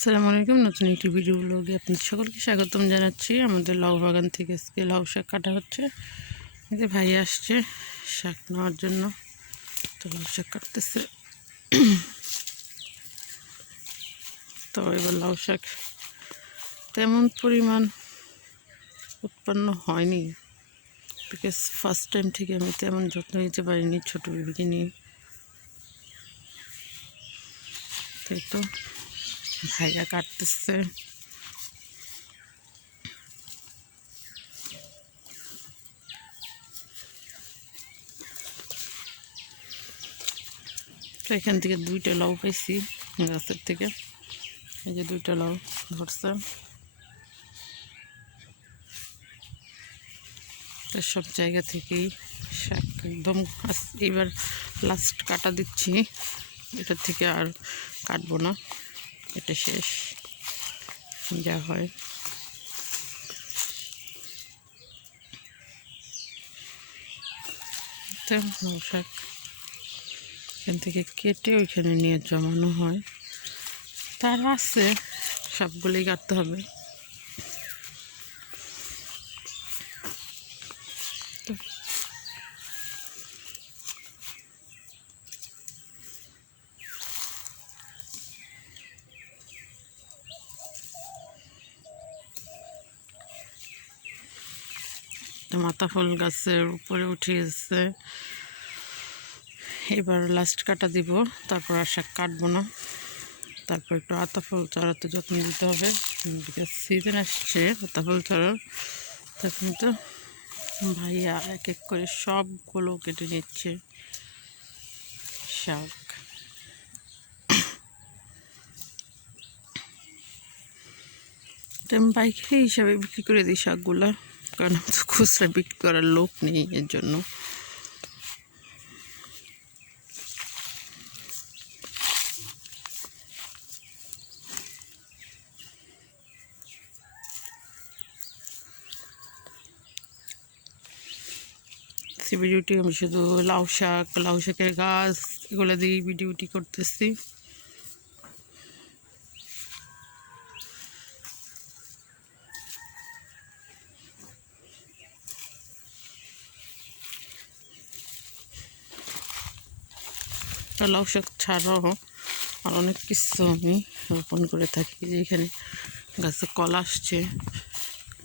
আসসালামু আলাইকুম। নতুন একটি ভিডিও ব্লগে আপনাদের সকলকে স্বাগতম জানাচ্ছি। আমাদের লাউ বাগান থেকে আজকে লাউ শাক কাটা হচ্ছে। যে ভাই আসছে শাক নেওয়ার জন্য। তো লাউ শাক কাটতেছে। তো এবার লাউ শাক তেমন পরিমাণ উৎপন্ন হয়নি। বিকজ ফার্স্ট টাইম থেকে আমি তেমন যত্ন নিতে পারিনি ছোটো বেবিকে নিয়ে। তাই তো। ভাইয়া কাটতেছে। এখান থেকে দুইটা লাউ পাইছি, গাছের থেকে। এই যে দুইটা লাউ ধরছে। তো সব জায়গা থেকেই শাক একদম এবার লাস্ট কাটা দিচ্ছি। এটা থেকে আর কাটবো না। এটা শেষ। যা হয়। শাক এখান থেকে কেটে ওইখানে নিয়ে জমানো হয়। তার আছে, সবগুলোই কাটতে হবে। মাথা ফুল গাছের উপরে উঠে গেছে এবার লাস্ট কাটা দিব, তারপর আর শাক কাটবো না। তারপর একটু আতা ফুল চড়াতে যত্ন দিতে হবে। সিজন আসছে, আতা ফুল চড়ার তখন তো ভাইয়া এক এক করে সবগুলো কেটে নিচ্ছে। শাক। পাইকারি হিসাবে বিক্রি করে দিই শাকগুলা। কারণ খুচরা বিক্রি করার লোক নেই এর জন্য। ভিডিওটি আমি শুধু লাউ শাক, লাউ শাকের গাছ, এগুলো দিয়ে ভিডিওটি করতেছি। তো লাউ শাক ছাড়াও আর অনেক কিছু আমি রোপণ করে থাকি। যে এখানে গাছে কলা আসছে,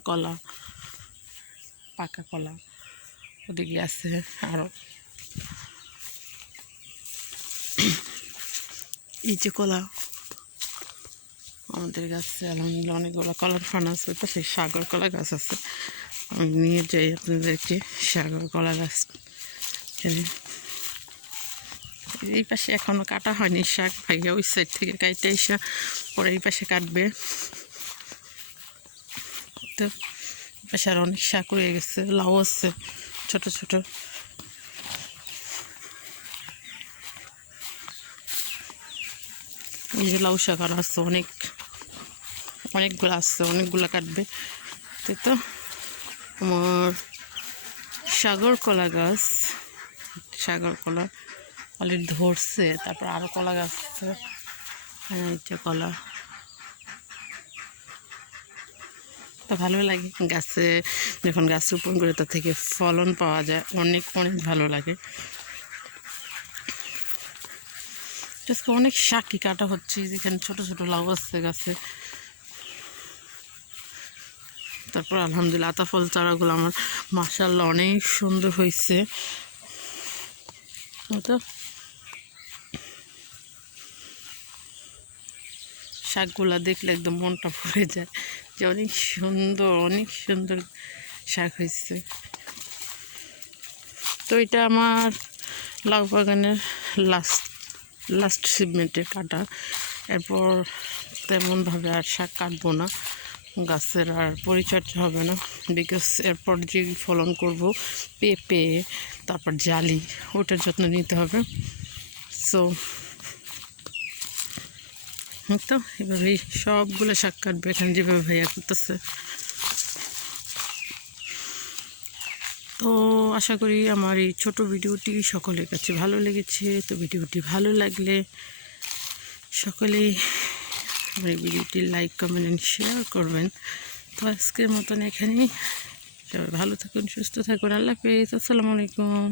কলা, পাকা কলা ওদিকে আছে আরও এই যে কলা, আমাদের গাছে আলহামদুলিল্লাহ অনেকগুলো কলার ফান আছে তো সেই সাগর কলা গাছ আছে। আমি নিয়ে যাই আপনাদেরকে, সাগর কলা গাছ। এই পাশে এখনও কাটা হয়নি, শাক ভাইয়া ওই সাইড থেকে কাইটে এসে পরে এই পাশে কাটবে। তো এই পাশে আর অনেক শাক হয়ে গেছে, লাউ আছে, ছোট ছোট। এই যে লাউ শাক আর আছে, অনেক, অনেকগুলো আসছে অনেকগুলো কাটবে। তাই তো আমার সাগর কলা গাছ সাগর কলা অলরেডি ধরছে তারপর আরও কলা গাছ হ্যাঁ, এই কলা। তো ভালো লাগে গাছে যখন গাছ রোপণ করে তার থেকে ফলন পাওয়া যায় অনেক অনেক ভালো লাগে। আজকে অনেক শাকি কাটা হচ্ছে যেখানে ছোট ছোট লাউ আসছে গাছে। তারপর আলহামদুলিল্লাহ আতা ফল চারাগুলো আমার মাসাল্লাহ অনেক সুন্দর হয়েছে। তো শাকগুলা দেখলে একদম মনটা ভরে যায় যে অনেক সুন্দর অনেক সুন্দর শাক হয়েছে তো এটা আমার লাউ বাগানের লাস্ট লাস্ট সিমেন্টের কাটা। এরপর তেমনভাবে আর শাক কাটবো না। গাছের আর পরিচর্যা হবে না। বিকজ এরপর যে ফলন করব, পেঁপে, তারপর জালি, ওটার যত্ন নিতে হবে। সো তো, এভাবেই সবগুলো শাক কাটবে এখানে যেভাবে ভাইয়া করতেছে। তো, আশা করি আমার এই ছোট ভিডিওটি সকলের কাছে ভালো লেগেছে। তো ভিডিওটি ভালো লাগলে সকলেই এই ভিডিওটি লাইক কমেন্ট অ্যান্ড শেয়ার করবেন। তো আজকের মতন এখানেই। সবাই ভালো থাকুন, সুস্থ থাকুন। আল্লাহ হাফিজ। আসসালামু আলাইকুম।